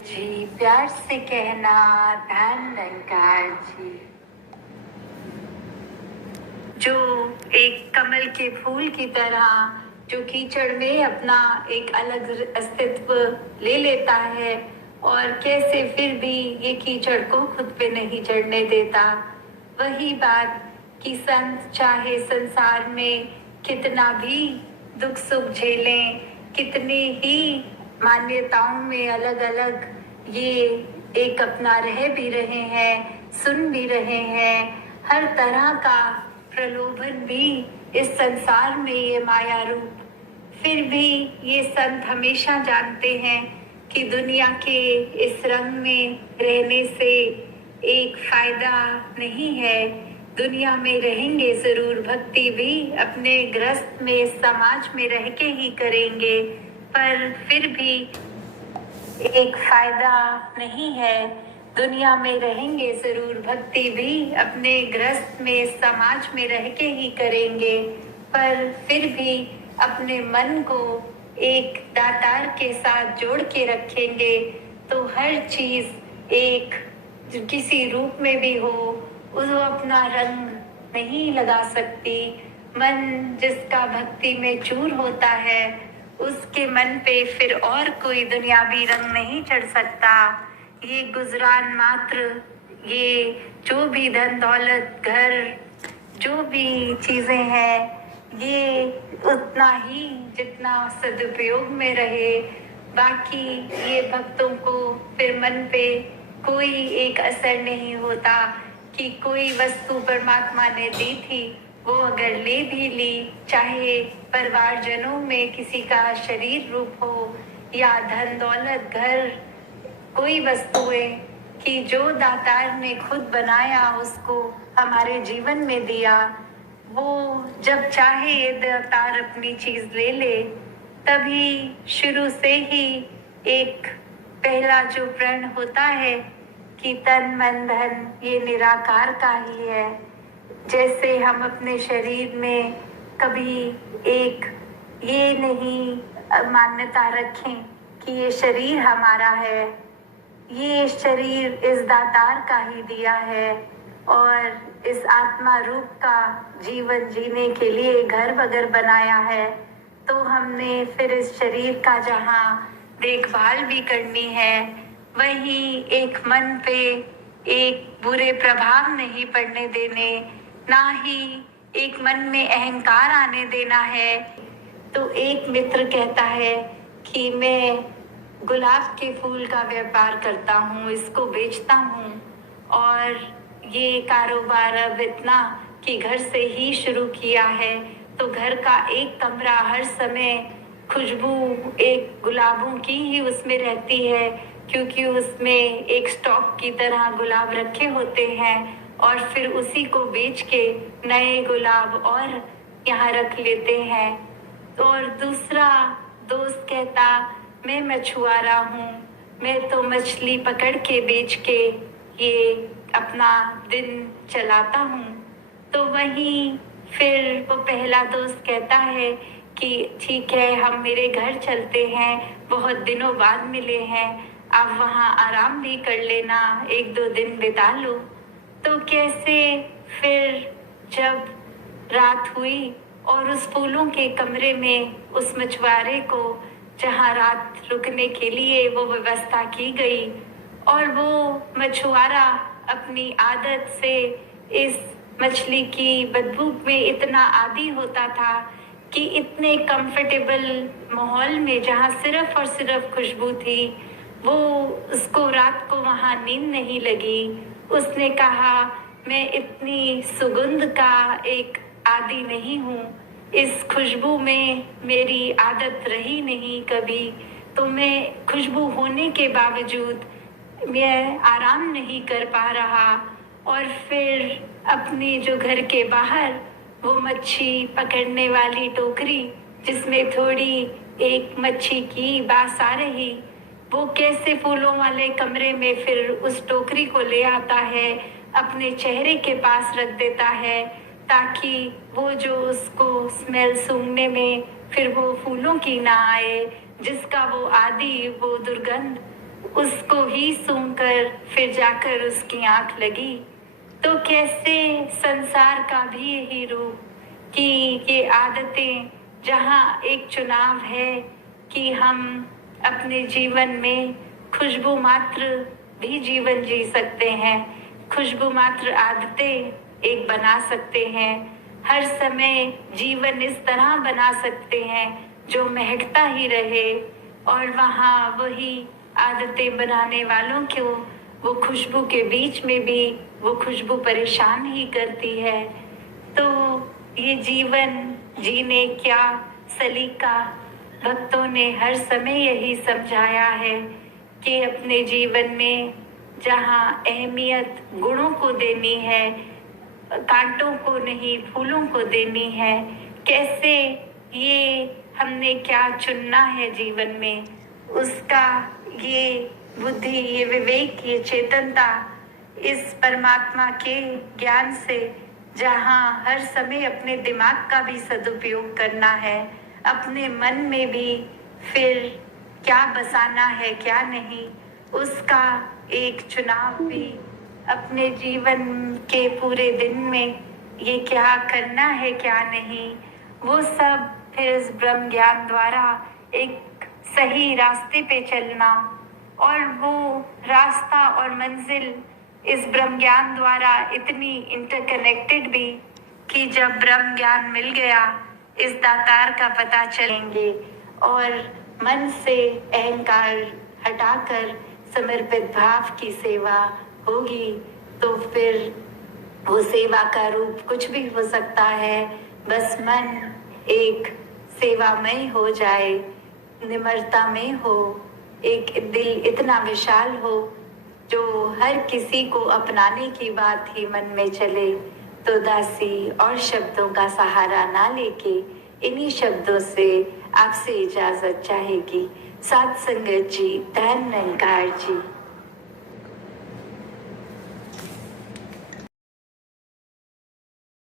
जी प्यार से कहना धन निरंकार जी। जो एक कमल के फूल की तरह जो कीचड़ में अपना एक अलग अस्तित्व ले लेता है और कैसे फिर भी ये कीचड़ को खुद पे नहीं चढ़ने देता। वही बात कि संत चाहे संसार में कितना भी दुख सुख झेलें, कितनी ही मान्यताओं में अलग अलग ये एक अपना रह भी रहे हैं, सुन भी रहे हैं, हर तरह का प्रलोभन भी इस संसार में ये माया रूप, फिर भी ये संत हमेशा जानते हैं कि दुनिया के इस रंग में रहने से एक फायदा नहीं है। दुनिया में रहेंगे जरूर, भक्ति भी अपने ग्रस्त में समाज में रह के ही करेंगे, पर फिर भी एक फायदा नहीं है। दुनिया में रहेंगे जरूर, भक्ति भी अपने ग्रस्त में समाज में रह के ही करेंगे, पर फिर भी अपने मन को एक दातार के साथ जोड़ के रखेंगे तो हर चीज एक किसी रूप में भी हो उसको अपना रंग नहीं लगा सकती। मन जिसका भक्ति में चूर होता है उसके मन पे फिर और कोई दुनियावी रंग नहीं चढ़ सकता। ये गुजरान मात्र, ये जो भी धन दौलत घर जो भी चीजें हैं ये उतना ही जितना सदुपयोग में रहे, बाकी ये भक्तों को फिर मन पे कोई एक असर नहीं होता कि कोई वस्तु परमात्मा ने दी थी वो अगर ले भी ली, चाहे परिवारजनों में किसी का शरीर रूप हो या धन दौलत घर, कोई वस्तुएं कि जो दातार ने खुद बनाया उसको हमारे जीवन में दिया, वो जब चाहे ये दातार अपनी चीज ले ले, तभी शुरू से ही एक पहला जो प्रण होता है कि तन मन धन ये निराकार का ही है। जैसे हम अपने शरीर में कभी एक ये नहीं मान्यता रखें कि ये शरीर हमारा है, ये शरीर इस दातार का ही दिया है और इस आत्मा रूप का जीवन जीने के लिए घर बगर बनाया है, तो हमने फिर इस शरीर का जहाँ देखभाल भी करनी है, वहीं एक मन पे एक बुरे प्रभाव नहीं पड़ने देने, ना ही एक मन में अहंकार आने देना है। तो एक मित्र कहता है कि मैं गुलाब के फूल का व्यापार करता हूँ, इसको बेचता हूँ और ये कारोबार अब इतना कि घर से ही शुरू किया है, तो घर का एक कमरा हर समय खुशबू एक गुलाबों की ही उसमें रहती है, क्योंकि उसमें एक स्टॉक की तरह गुलाब रखे होते हैं और फिर उसी को बेच के नए गुलाब और यहाँ रख लेते हैं। और दूसरा दोस्त कहता मैं मछुआरा हूँ, मैं तो मछली पकड़ के बेच के ये अपना दिन चलाता हूँ। तो वहीं फिर वो पहला दोस्त कहता है कि ठीक है, हम मेरे घर चलते हैं, बहुत दिनों बाद मिले हैं, आप वहाँ आराम भी कर लेना, एक दो दिन बिता लो। तो कैसे फिर जब रात हुई और उस फूलों के कमरे में उस मछुआरे को जहाँ रात रुकने के लिए वो व्यवस्था की गई और वो मछुआरा अपनी आदत से इस मछली की बदबू में इतना आदी होता था कि इतने कंफर्टेबल माहौल में जहाँ सिर्फ और सिर्फ खुशबू थी, वो उसको रात को वहाँ नींद नहीं लगी। उसने कहा मैं इतनी सुगंध का एक आदी नहीं हूँ, इस खुशबू में मेरी आदत रही नहीं कभी, तो मैं खुशबू होने के बावजूद मैं आराम नहीं कर पा रहा। और फिर अपने जो घर के बाहर वो मच्छी पकड़ने वाली टोकरी जिसमें थोड़ी एक मच्छी की बास आ रही, वो कैसे फूलों वाले कमरे में फिर उस टोकरी को ले आता है, अपने चेहरे के पास रख देता है, ताकि वो जो उसको स्मेल सूंघने में फिर वो फूलों की ना आए, जिसका वो आदि वो दुर्गंध उसको ही सूंघकर फिर जाकर उसकी आंख लगी। तो कैसे संसार का भी यही रूप कि ये आदतें, जहाँ एक चुनाव है कि हम अपने जीवन में खुशबू मात्र भी जीवन जी सकते हैं, खुशबू मात्र आदतें एक बना सकते हैं, हर समय जीवन इस तरह बना सकते हैं जो महकता ही रहे, और वहाँ वही आदतें बनाने वालों को वो खुशबू के बीच में भी वो खुशबू परेशान ही करती है। तो ये जीवन जीने क्या सलीका भक्तों ने हर समय यही समझाया है कि अपने जीवन में जहाँ अहमियत गुणों को देनी है, कांटों को नहीं फूलों को देनी है, कैसे ये हमने क्या चुनना है जीवन में, उसका ये बुद्धि, ये विवेक, ये चेतनता इस परमात्मा के ज्ञान से, जहाँ हर समय अपने दिमाग का भी सदुपयोग करना है, अपने मन में भी फिर क्या बसाना है क्या नहीं, उसका एक चुनाव भी, अपने जीवन के पूरे दिन में ये क्या करना है क्या नहीं, वो सब फिर इस ब्रह्म ज्ञान द्वारा एक सही रास्ते पे चलना, और वो रास्ता और मंजिल इस ब्रह्म ज्ञान द्वारा इतनी इंटरकनेक्टेड भी कि जब ब्रह्म ज्ञान मिल गया इस दातार का पता चलेंगे और मन से अहंकार हटाकर समर्पित भाव की सेवा होगी, तो फिर वो सेवा का रूप कुछ भी हो सकता है। बस मन एक सेवामय हो जाए, निम्रता में हो, एक दिल इतना विशाल हो जो हर किसी को अपनाने की बात ही मन में चले, तो दासी और शब्दों का सहारा ना लेके इन्हीं शब्दों से आपसे इजाजत चाहेगी। साथ संगत जी, धन निरंकार जी।